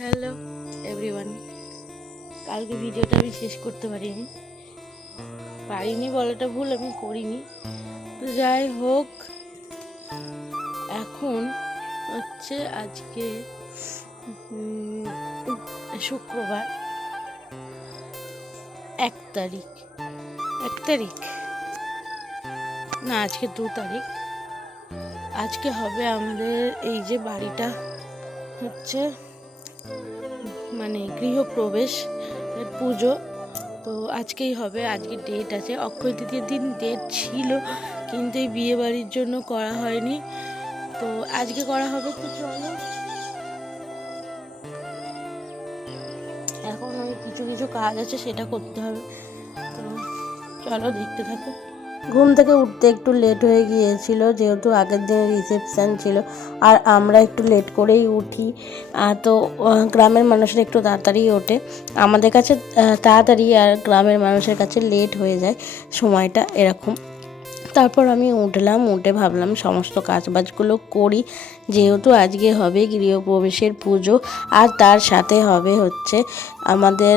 Hello everyone কালকে ভিডিওটা আমি শেষ করতে পারিনি। পারিনি বলাটা ভুল, আমি করিনি। তো যাই হোক, এখন হচ্ছে আজকে শুক্রবার, এক তারিখ। এক তারিখ? না, আজকে দু তারিখ। আজকে হবে আমাদের এই যে বাড়িটা হচ্ছে মানে গৃহপ্রবেশ পুজো। তো আজকেই হবে, আজকে ডেট আছে। অক্ষয় তৃতীয় দিন ডেট ছিল, কিন্তু এই বিয়ে বাড়ির জন্য করা হয়নি। তো আজকে করা হবে তো চলো। এখন ওই কিছু কিছু কাজ আছে, সেটা করতে হবে। তো চলো দেখতে থাকো। ঘুম থেকে উঠতে একটু লেট হয়ে গিয়েছিল, যেহেতু আগের দিনে রিসেপশান ছিল। আর আমরা একটু লেট করেই উঠি। আর তো গ্রামের মানুষের একটু তাড়াতাড়ি ওঠে। আমাদের কাছে তাড়াতাড়ি আর গ্রামের মানুষের কাছে লেট হয়ে যায়। সময়টা এরকম। তারপর আমি উঠলাম, উঠে ভাবলাম সমস্ত কাজবাজগুলো করি। যেহেতু আজকে হবে গৃহপ্রবেশের পুজো, আর তার সাথে হবে হচ্ছে আমাদের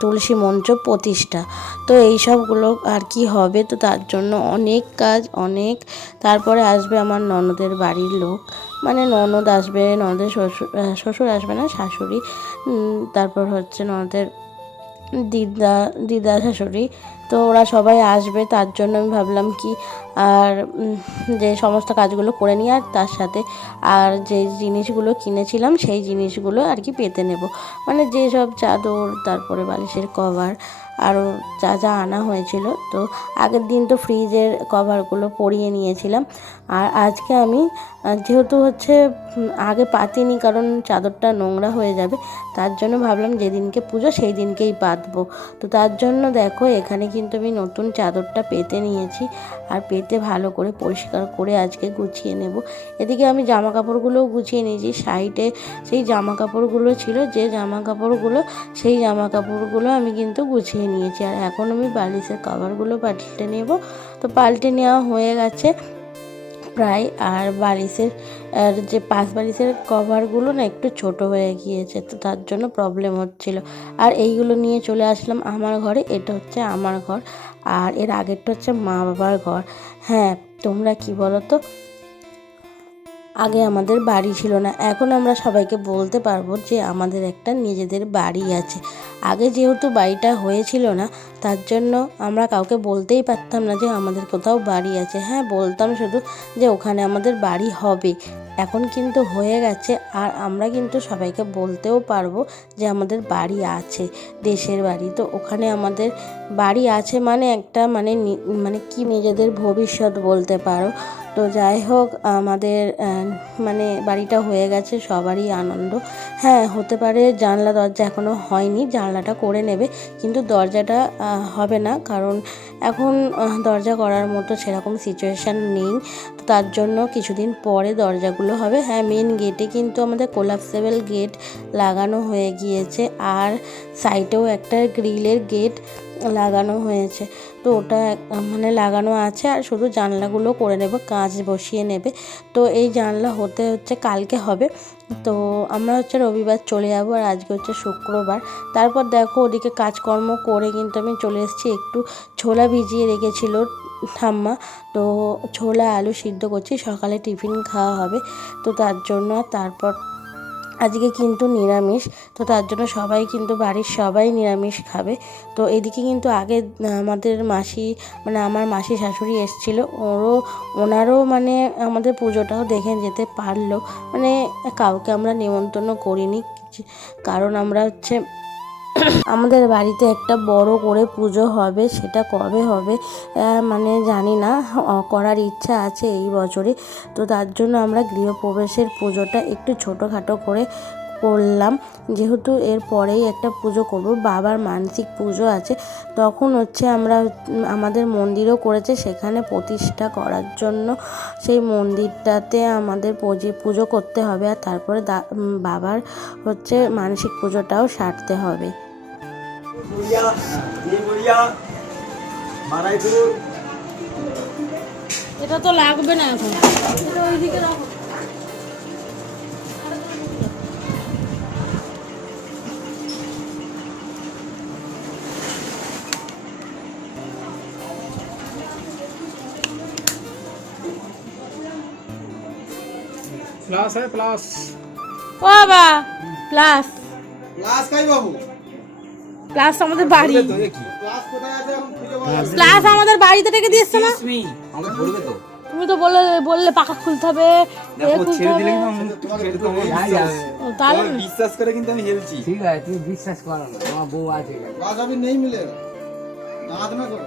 তুলসী মঞ্চ প্রতিষ্ঠা। তো এই সবগুলো আর কি হবে, তো তার জন্য অনেক কাজ, অনেক। তারপরে আসবে আমার ননদের বাড়ির লোক। মানে ননদ আসবে, ননদের শ্বশুর শ্বশুর আসবে না, শাশুড়ি। তারপর হচ্ছে ননদের দিদা দিদা শাশুড়ি। তো ওরা সবাই আসবে, তার জন্য আমি ভাবলাম কি আর যে সমস্ত কাজগুলো করে নিই আর তার সাথে আর যে জিনিসগুলো কিনেছিলাম সেই জিনিসগুলো আর কি পেতে নেব। মানে যেসব চাদর, তারপরে বালিশের কভার, আরও যা যা আনা হয়েছিল। তো আগের দিন তো ফ্রিজের কভারগুলো পরিয়ে নিয়েছিলাম। আর আজকে আমি যেহেতু হচ্ছে আগে পাতিনি, কারণ চাদরটা নোংরা হয়ে যাবে, তার জন্য ভাবলাম যেদিনকে পুজো সেই দিনকেই পাতবো। তো তার জন্য দেখো, এখানে কিন্তু আমি নতুন চাদরটা পেতে নিয়েছি, আর পেতে ভালো করে পরিষ্কার করে আজকে গুছিয়ে নেব। এদিকে আমি জামা কাপড়গুলোও গুছিয়ে নিয়েছি, সাইডে সেই জামা কাপড়গুলো ছিল, যে জামা কাপড়গুলো সেই জামা কাপড়গুলো আমি কিন্তু গুছিয়ে নিয়েছি। আর এখন আমি বালিশের কভারগুলো পাল্টে নেব। তো পাল্টে নেওয়া হয়ে গেছে। প্রায় আর বালিশের, আর যে পাশ বালিশের কভারগুলো না একটু ছোট হয়ে গিয়েছে, তো তার জন্য প্রবলেম হচ্ছিল। আর এইগুলো নিয়ে চলে আসলাম আমার ঘরে, এটা হচ্ছে আমার ঘর। আর এর আগেরটা হচ্ছে মা বাবার ঘর। হ্যাঁ তোমরা কি বলো তো আগে আমাদের বাড়ি ছিল না। এখন আমরা সবাইকে বলতে পারব যে আমাদের একটা নিজেদের বাড়ি আছে। আগে যেহেতু বাড়িটা হয়েছিল না, তার জন্য আমরা কাউকে বলতেই পারতাম না যে আমাদের কোথাও বাড়ি আছে। হ্যাঁ বলতাম শুধু যে ওখানে আমাদের বাড়ি হবে। এখন কিন্তু হয়ে গেছে আর আমরা কিন্তু সবাইকে বলতেও পারব যে আমাদের বাড়ি আছে, দেশের বাড়ি। তো ওখানে আমাদের বাড়ি আছে মানে একটা মানে মানে কি নিজেদের ভবিষ্যৎ বলতে পারো। তো যাই হোক, আমাদের মানে বাড়িটা হয়ে গেছে, সবারই আনন্দ। হ্যাঁ হতে পারে জানলা দরজা এখনও হয়নি, জানলাটা করে নেবে, কিন্তু দরজাটা হবে না, কারণ এখন দরজা করার মতো সেরকম সিচুয়েশান নেই। তো তার জন্য কিছুদিন পরে দরজাগুলো হবে। হ্যাঁ মেন গেটে কিন্তু আমাদের কোলাপসেবল গেট লাগানো হয়ে গিয়েছে, আর সাইডেও একটা গ্রিলের গেট লাগানো হয়েছে। তো ওটা মানে লাগানো আছে আর শুধু জানলাগুলো করে নেব, কাঁচ বসিয়ে নেবে। তো এই জানলা হতে হচ্ছে কালকে হবে। তো আমরা হচ্ছে রবিবার চলে যাব আর আজকে হচ্ছে শুক্রবার। তারপর দেখো ওদিকে কাজকর্ম করে কিন্তু আমি চলে এসেছি। একটু ছোলা ভিজিয়ে রেখেছিল ঠাম্মা। তো ছোলা আলু সিদ্ধ করছি, সকালে টিফিন খাওয়া হবে। তো তার জন্য তারপর আজকে কিন্তু নিরামিষ, তো তার জন্য সবাই কিন্তু বাড়ির সবাই নিরামিষ খাবে। তো এদিকে কিন্তু আগে আমাদের মাসি মানে আমার মাসি শাশুড়ি এসেছিল, ওরও, ওনারও মানে আমাদের পুজোটাও দেখে যেতে পারল। মানে কাউকে আমরা নিমন্ত্রণ করিনি, কারণ আমরা হচ্ছে আমাদের বাড়িতে একটা বড় করে পুজো হবে, সেটা কবে হবে মানে জানি না। করার ইচ্ছা আছে এই বছরে তো তার জন্য আমরা গৃহপ্রবেশের পুজোটা একটু ছোটোখাটো করে করলাম। যেহেতু এর পরেই একটা পুজো করব বাবার মানসিক পুজো আছে তখন হচ্ছে আমরা আমাদের মন্দিরও করেছে সেখানে প্রতিষ্ঠা করার জন্য সেই মন্দিরটাতে আমাদের পুজো পুজো করতে হবে আর তারপরে দা- বাবার হচ্ছে মানসিক পুজোটাও সারতে হবে। এটা তো লাগবে না এখন। এটা ওইদিকে রাখো। প্লাস है প্লাস ও বা প্লাস প্লাস কাই বাবু? প্লাস আমাদের বাড়ি। প্লাস কোথায় আছে? প্লাস আমাদের বাড়িতে থেকে দিয়েছ না? আমরা তুমি তো বললে বললে পাকা খুলতে হবে তাহলে বিশ্বাস করে কিন্তু আমি হেলছি। ঠিক আছে তুমি বিশ্বাস করো না আমার বউ আছে বাজ আমি নেই মিলে। দাঁত না করো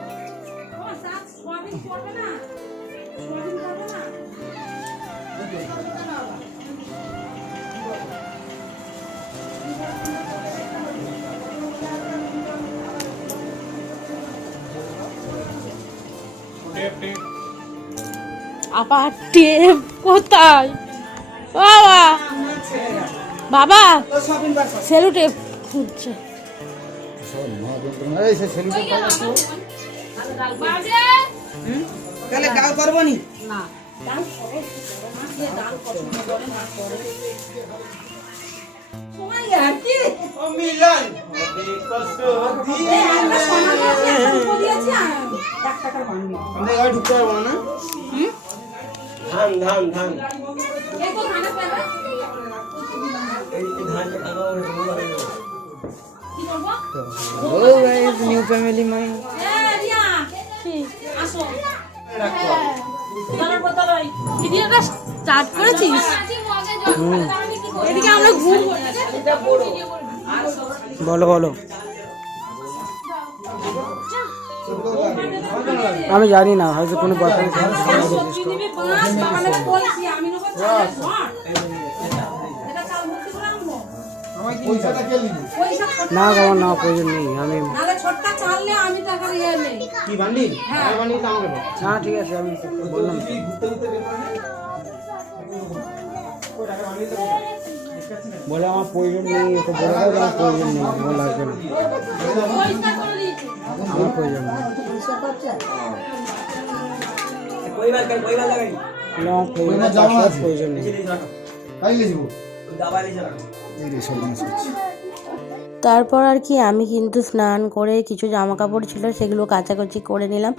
ও করবে না? আবার টেপ কোথায়? বাবা। বাবা সেলু টেপ খুঁজছে এই সে সেলুটে তাহলে কাল করব নি? আমরা গাড়ি ঢুকতে পারব না? ধান ধান ধান। ও গাইস নিউ ফ্যামিলি মাই ভিডিওটা স্টার্ট করেছিস এদিকে আমরা ঘুরবো বলো বলো। আমি জানি না হয়তো কোনো বয়ফ্রেন্ড পয়সাটা কে নিবে না আমার না প্রয়োজন নেই আমি কি বান্ডিল হ্যাঁ। না ঠিক আছে আমি বললাম বলে? আমার প্রয়োজন নেই ওকে বলে আমার প্রয়োজন নেই আমার লাগবে না আমার প্রয়োজন নেই। না প্রয়োজন নেই। দাবাই তারপর আর কি আমি কিন্তু স্নান করে কিছু জামা কাপড় ছিল সেগুলো কাচাকুচি করে নিলাম।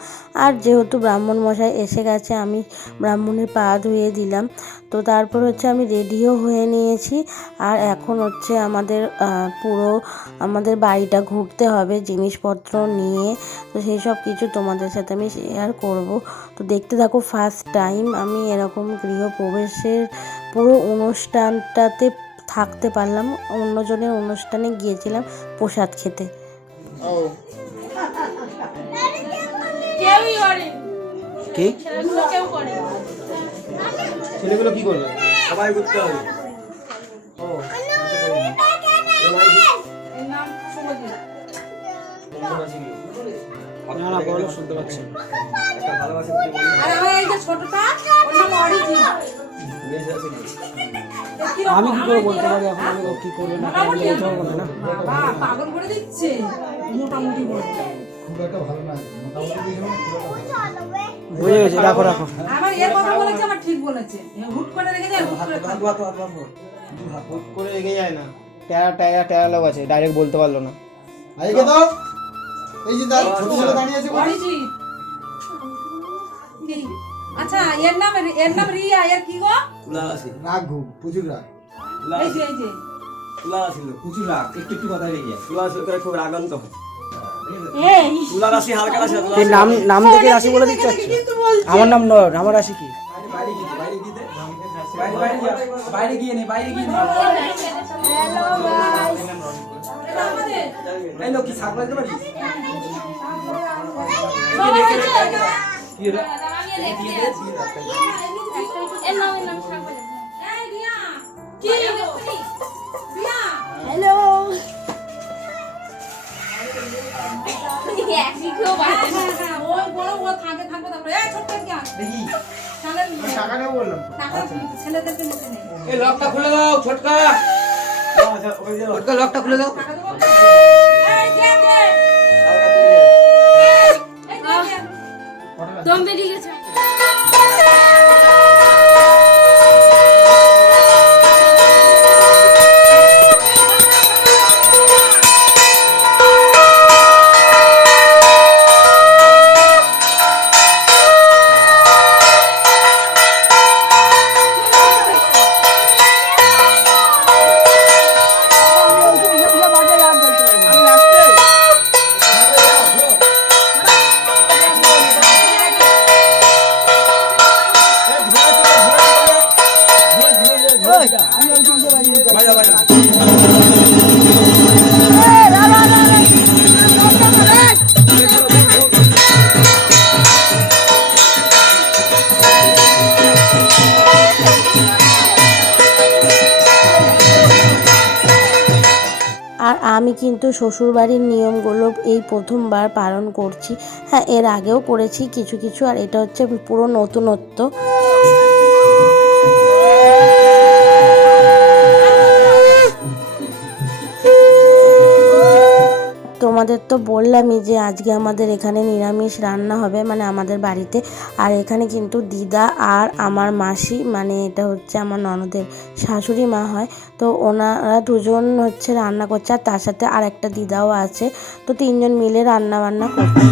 আর যেহেতু ব্রাহ্মণ মশাই এসে গেছে, আমি ব্রাহ্মণের পা ধুয়ে দিলাম। তো তারপর হচ্ছে আমি রেডিও হয়ে নিয়েছি। আর এখন হচ্ছে আমাদের পুরো আমাদের বাড়িটা ঘুরতে হবে, জিনিসপত্র নিয়ে। তো সেই সব কিছু তোমাদের সাথে আমি শেয়ার করব। তো দেখতে থাকো ফার্স্ট টাইম আমি এরকম গৃহপ্রবেশের পুরো অনুষ্ঠানটাতে থাকতে পারলাম অন্যজনের অনুষ্ঠানে গিয়েছিলাম প্রসাদ খেতে। কি? ছেলেগুলো কেউ করে কি করবে? সবাই ঘুরতে হবে। না না বলো শুনতে পাচ্ছি ভালোবাসা আমি কি করে বলতে পারি? এখন আমি কি করবে না করবে পাগল করে দিচ্ছে। মোটামুটি বলে। খুব একটা ভালো না মোটামুটি দেখে খুব একটা ভালো না। বুঝে গেছি রাখো রাখো আমার এর কথা বলেছে আমার ঠিক বলেছে। হুট করে রেখে যায় হুট করে হুট করে এগিয়ে যায় না। ট্যারা ট্যারা ট্যারা লোক আছে ডাইরেক্ট বলতে পারল না। আইকে দাও? এই যে দাঁড় ছোট ছেলে দাঁড়িয়ে আছে? আচ্ছা এর নাম এর নাম রিয়া এর কি গো? আছে রাগ ঘুম প্রচুর রাগ এই যে এই যে। তুলা আছিল প্রচুর রাগ। একটু একটু কথা গিয়ে আছে ওখানে খুব রাগান্ত রাশি হালকা রাশি নাম নাম দেখে রাশি বলে দিতে চাচ্ছ আমার নাম নয় আমার রাশি কি? বাইরে গিয়ে বাইরে গিয়ে বাইরে নে বাইরে নে হ্যালো এই কি এই লকটা খুলে দাও ছোটকা। লকটা খুলে দাও। দম বেরিয়ে কিন্তু শ্বশুরবাড়ির নিয়মগুলো এই প্রথমবার পালন করছি। হ্যাঁ এর আগেও করেছি কিছু কিছু, আর এটা হচ্ছে পুরো নতুনত্ব। তোমাদের তো বললামই যে আজকে আমাদের এখানে নিরামিষ রান্না হবে মানে আমাদের বাড়িতে। আর এখানে কিন্তু দিদা আর আমার মাসি মানে এটা হচ্ছে আমার ননদের শাশুড়ি মা হয়। তো ওনারা দুজন হচ্ছে রান্না করছে, আর তার সাথে আর একটা দিদাও আছে। তো তিনজন মিলে রান্না বান্না করছে।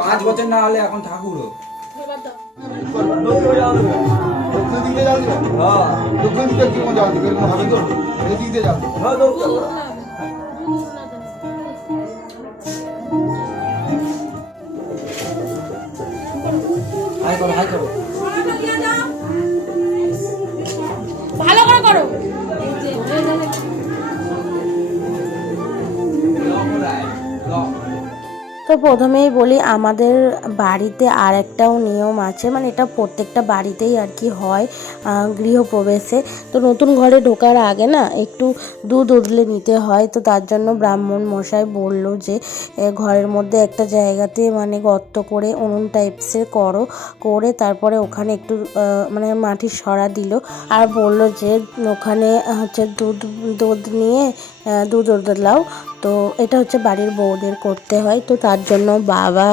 পাঁচ বছর না হলে এখন ঠাকুর দক্ষিণ দিকে হ্যাঁ দক্ষিণ দিকে এরকম হবে তো এই দিক দিয়ে হ্যাঁ। হাই করো হাই করো প্রথমেই বলি, আমাদের বাড়িতে আর একটাও নিয়ম আছে মানে এটা প্রত্যেকটা বাড়িতেই আর কি হয় গৃহপ্রবেশে। তো নতুন ঘরে ঢোকার আগে না, একটু দুধ উদলে নিতে হয়। তো তার জন্য ব্রাহ্মণ মশাই বলল যে ঘরের মধ্যে একটা জায়গাতে মানে গর্ত করে উনুন টাইপসের করো, করে তারপরে ওখানে একটু মানে মাটির সরা দিল। আর বলল যে, ওখানে হচ্ছে দুধ দুধ নিয়ে দুধ উদলাও তো এটা হচ্ছে বাড়ির বউদের করতে হয়। তো তার জন্য বাবা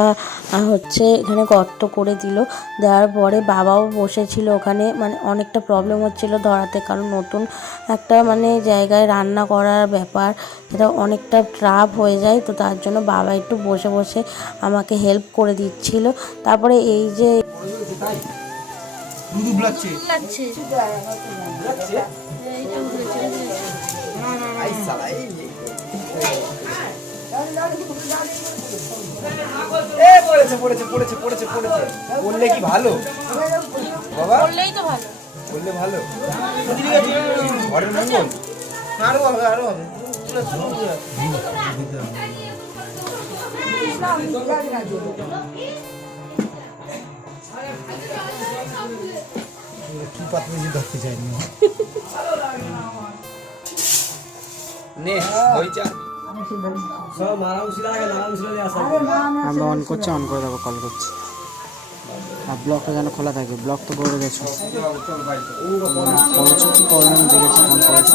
হচ্ছে এখানে গর্ত করে দিল। দেওয়ার পরে বাবাও বসেছিল ওখানে। মানে অনেকটা প্রবলেম হচ্ছিল ধরাতে কারণ নতুন একটা মানে জায়গায় রান্না করার ব্যাপার এটা অনেকটা ট্রাপ হয়ে যায়। তো তার জন্য বাবা একটু বসে বসে আমাকে হেল্প করে দিচ্ছিল। তারপরে এই যে লাগছে উঠেছে। এ পড়েছে পড়েছে পড়েছে পড়েছে পড়েছে। বললে কি ভালো? বাবা বললেই তো ভালো। বললে ভালো? ঘরের মঙ্গল আরও হবে আরও হবে। কি পাতলে ধরতে চাইনি নে হইছে সব আমরা অন করছি অন করে দেবো কল করছি। আর ব্লকটা যেন খোলা থাকে ব্লক তো করে গেছো করেছ কি করো আমি দেখেছি ফোন করেছ।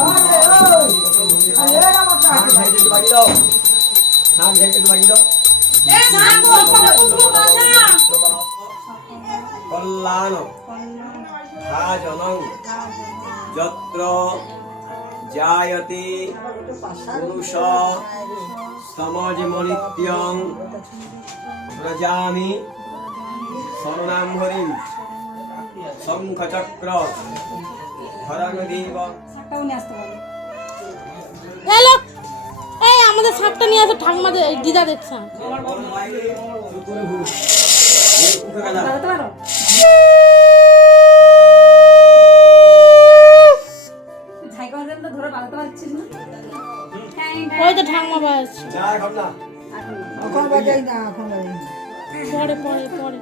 কল্যাণ যত্র জায়তে পুরুষ সমাজমনিত্যং ব্রজামি স্বর্ণাম হরিম শঙ্খচক্র ধরণদেব হ্যালো এই আমাদের শাকটা নিয়ে আসো ঠাকমাদের দিদা দেখছে ওই তো ঠাকমা না। পরে পরে পরে।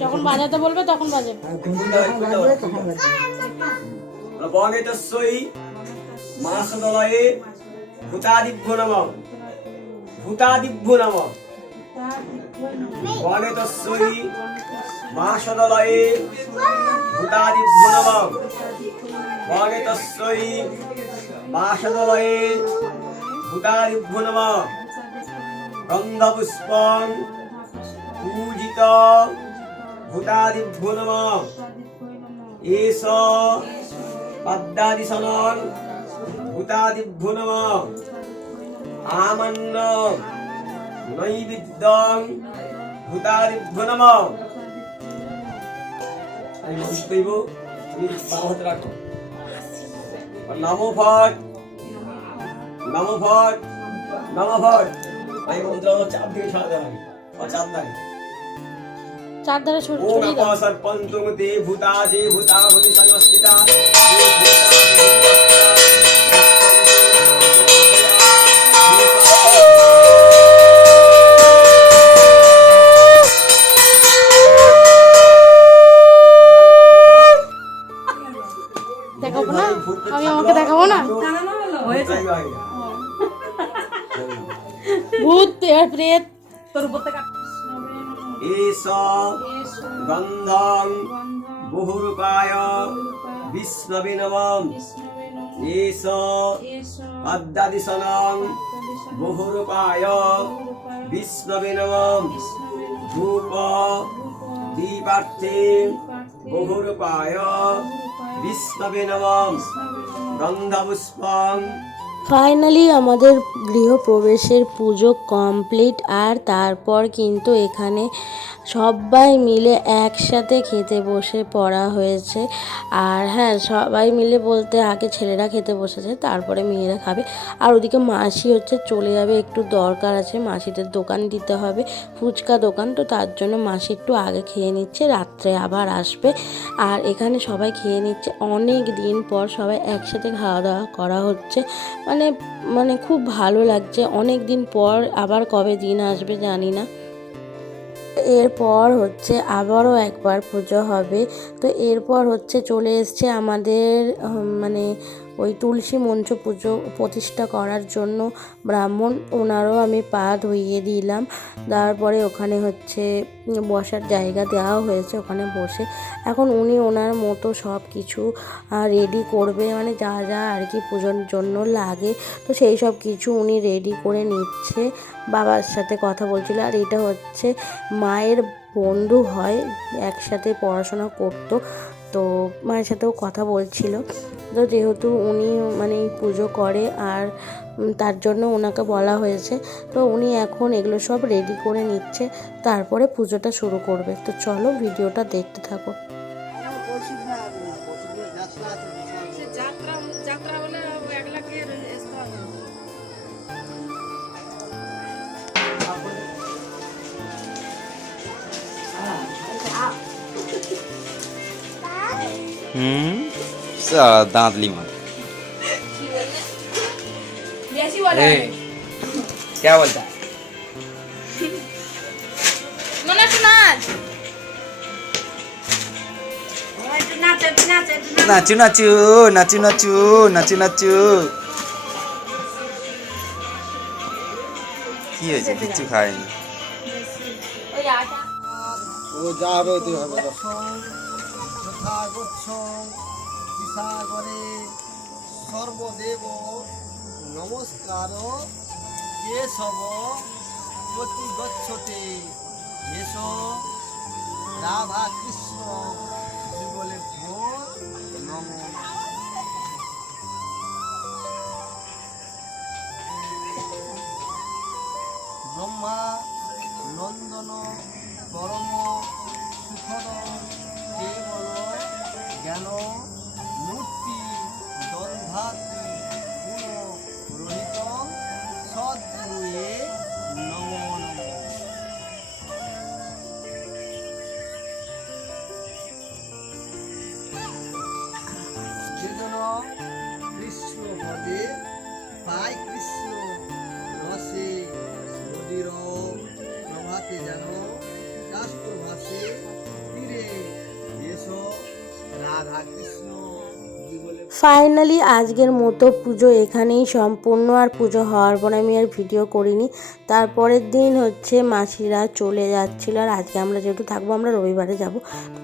যখন বাজাতে বলবে তখন বাজাবে বনেতস্যই মাসদলয়ে ভূতাদিভ্যো নম। ভূতাদিভ্যো নম। বনেতস্যই মাসদলয়ে ভূতাদিভ্যো নম বনেতস্যই মাসদলয়ে ভূতাদিভ্যো নম গন্ধপুষ্পং পূজিত ভূতাদিভ্যো নম এষ পদ্মাদিশনং ভূতাদিভ্যো নম আমান্ন নৈবিদ্যং ভূতারিভ্য নম আমি ভবিষ্যৎ হইব তুমি বাম হাতে রাখো। নামো ভট নামো ভট নামো ভট আমি মন্ত্র চার দিকে সাজা লাগে আমার চার দাঁড়ি চার দ্বারা শুরু ও নমঃ সর্পন্তং দেবুতা দেবুতা ভূমি সংস্থিতা মুহুরুকায় বিষ্ণবী নমম ঈশ অদ্যাদিশনম মুহুরুকায় বিষ্ণবী নমম ধূপ দীপার্থে বহুরূপায় বিষ্ণবে নমম গন্ধপুষ্পম ফাইনালি আমাদের গৃহপ্রবেশের পুজো কমপ্লিট আর তারপর কিন্তু এখানে সবাই মিলে একসাথে খেতে বসে পড়া হয়েছে। আর হ্যাঁ সবাই মিলে বলতে আগে ছেলেরা খেতে বসেছে, তারপরে মেয়েরা খাবে। আর ওদিকে মাসি হচ্ছে চলে যাবে, একটু দরকার আছে, মাসিদের দোকান দিতে হবে, ফুচকা দোকান। তো তার জন্য মাসি একটু আগে খেয়ে নিচ্ছে, রাত্রে আবার আসবে। আর এখানে সবাই খেয়ে নিচ্ছে। অনেক দিন পর সবাই একসাথে খাওয়া দাওয়া করা হচ্ছে। মানে মানে খুব ভালো লাগছে। অনেক দিন পর আবার কবে দিন আসবে জানি না। এরপর হচ্ছে আবারও একবার পুজো হবে। তো এরপর হচ্ছে চলে এসছে আমাদের মানে ওই তুলসী মঞ্চ পুজো প্রতিষ্ঠা করার জন্য ব্রাহ্মণ ওনারও আমি পা ধুইয়ে দিলাম। তারপরে ওখানে হচ্ছে বসার জায়গা দেওয়া হয়েছে ওখানে বসে। এখন উনি ওনার মতো সব কিছু রেডি করবে মানে যা যা আর কি পুজোর জন্য লাগে। তো সেই সব কিছু উনি রেডি করে নিচ্ছে। বাবার সাথে কথা বলছিল। আর এটা হচ্ছে মায়ের বন্ধু হয়, একসাথে পড়াশোনা করতো। তো মায়ের সাথেও কথা বলছিল। তো যেহেতু উনি মানে পুজো করে আর তার জন্য ওনাকে বলা হয়েছে, তো উনি এখন এগুলো সব রেডি করে নিচ্ছে। তারপরে পুজোটা শুরু করবে। তো চলো ভিডিওটা দেখতে থাকো। हम्म साला दांत लीमा ए, क्या बोलता है নাচু নাচু নাচু নাচু নাচু নাচু কি হয়েছে কিচ্ছু খায়নি ও যা হবে ওইটাই হবে যথা গচ্ছ দিশাগরে সর্বদেব নমস্কার কেশব প্রতি গচ্ছতে এস রাধা কৃষ্ণ যুগলে নম। ব্রহ্মা, নন্দন, পরম, সুখদ কেবল জ্ঞান মূর্তি দন্ধাতি গুণ রহিত সদ্গুয়ে ফাইনালি আজকের মতো পুজো এখানেই সম্পূর্ণ। আর পুজো হওয়ার পর আমি আর ভিডিও করিনি। তারপরের দিন হচ্ছে মাসিরা চলে যাচ্ছিল। আর আজকে আমরা যেহেতু থাকব, আমরা রবিবারে যাব।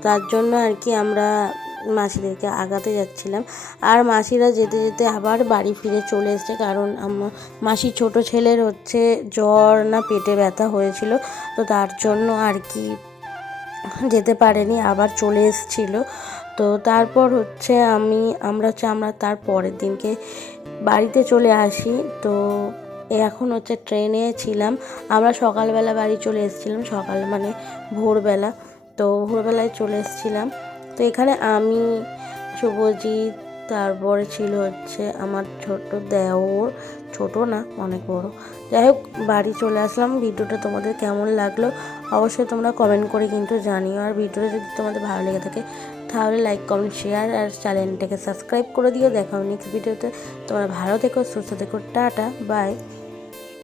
তার জন্য আর কি আমরা মাসিদেরকে আগাতে যাচ্ছিলাম। আর মাসিরা যেতে যেতে আবার বাড়ি ফিরে চলে এসছে। কারণ আমার মাসির ছোট ছেলের হচ্ছে জ্বর না পেটে ব্যথা হয়েছিল। তো তার জন্য আর কি যেতে পারেনি, আবার চলে এসেছিল। তো তারপর হচ্ছে আমি, আমরা হচ্ছে, আমরা তার পরের দিনকে বাড়িতে চলে আসি। তো এখন হচ্ছে ট্রেনে ছিলাম। আমরা সকালবেলা বাড়ি চলে এসেছিলাম, সকাল মানে ভোরবেলা। তো ভোরবেলায় চলে এসেছিলাম। তো এখানে আমি, শুভজিৎ, তারপরে ছিল হচ্ছে আমার ছোট দেওর। ছোট না, অনেক বড়। যাই হোক, বাড়ি চলে আসলাম। ভিডিওটা তোমাদের কেমন লাগল অবশ্যই তোমরা কমেন্ট করে কিন্তু জানিও। আর ভিডিওটা যদি তোমাদের ভালো লেগে থাকে তাহলে লাইক কমেন্ট শেয়ার আর চ্যানেলটাকে সাবস্ক্রাইব করে দিও। দেখা নেক্সট ভিডিওতে তোমরা ভালো থেকো, সুস্থ থেকো, টাটা বাই